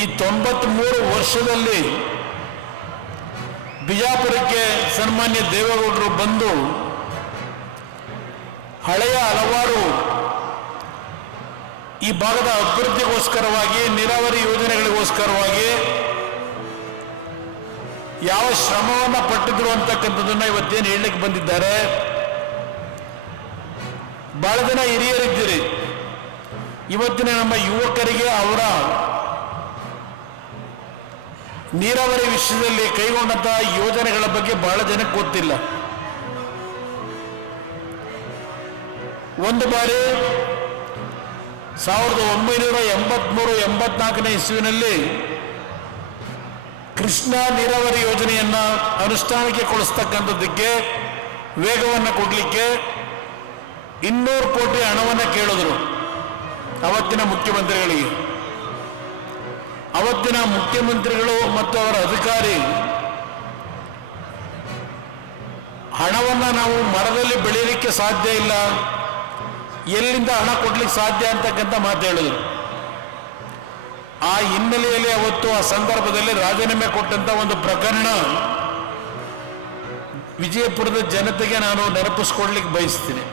ಈ 93 ವರ್ಷದಲ್ಲಿ ಬಿಜಾಪುರಕ್ಕೆ ಸನ್ಮಾನ್ಯ ದೇವೇಗೌಡರು ಬಂದು ಹಳೆಯ ಹಲವಾರು ಈ ಭಾಗದ ಅಭಿವೃದ್ಧಿಗೋಸ್ಕರವಾಗಿ, ನೀರಾವರಿ ಯೋಜನೆಗಳಿಗೋಸ್ಕರವಾಗಿ ಯಾವ ಶ್ರಮವನ್ನು ಪಟ್ಟಿದ್ರು ಅಂತಕ್ಕಂಥದ್ದನ್ನು ಇವತ್ತೇನು ಹೇಳಲಿಕ್ಕೆ ಬಂದಿದ್ದಾರೆ. ಬಹಳ ಜನ ಹಿರಿಯರಿದ್ದೀರಿ. ಇವತ್ತಿನ ನಮ್ಮ ಯುವಕರಿಗೆ ಅವರ ನೀರಾವರಿ ವಿಷಯದಲ್ಲಿ ಕೈಗೊಂಡಂತಹ ಯೋಜನೆಗಳ ಬಗ್ಗೆ ಬಹಳ ಜನಕ್ಕೆ ಗೊತ್ತಿಲ್ಲ. ಒಂದು ಬಾರಿ 1983-84 ಇಸ್ವಿನಲ್ಲಿ ಕೃಷ್ಣ ನೀರಾವರಿ ಯೋಜನೆಯನ್ನು ಅನುಷ್ಠಾನಕ್ಕೆ ಕೊಡಿಸ್ತಕ್ಕಂಥದ್ದಕ್ಕೆ ವೇಗವನ್ನು ಕೊಡಲಿಕ್ಕೆ 200 ಕೋಟಿ ಹಣವನ್ನು ಕೇಳಿದ್ರು ಅವತ್ತಿನ ಮುಖ್ಯಮಂತ್ರಿಗಳಿಗೆ. ಅವತ್ತಿನ ಮುಖ್ಯಮಂತ್ರಿಗಳು ಮತ್ತು ಅವರ ಅಧಿಕಾರಿ ಹಣವನ್ನು ನಾವು ಮರದಲ್ಲಿ ಬೆಳೆಯಲಿಕ್ಕೆ ಸಾಧ್ಯ ಇಲ್ಲ, ಎಲ್ಲಿಂದ ಹಣ ಕೊಡ್ಲಿಕ್ಕೆ ಸಾಧ್ಯ ಅಂತಕ್ಕಂಥ ಮಾತು ಹೇಳಿದ್ರು. ಆ ಹಿನ್ನೆಲೆಯಲ್ಲಿ ಅವತ್ತು ಆ ಸಂದರ್ಭದಲ್ಲಿ ರಾಜೀನಾಮೆ ಕೊಟ್ಟಂತ ಒಂದು ಪ್ರಕರಣ ವಿಜಯಪುರದ ಜನತೆಗೆ ನಾನು ನೆನಪಿಸ್ಕೊಡ್ಲಿಕ್ಕೆ ಬಯಸ್ತೀನಿ.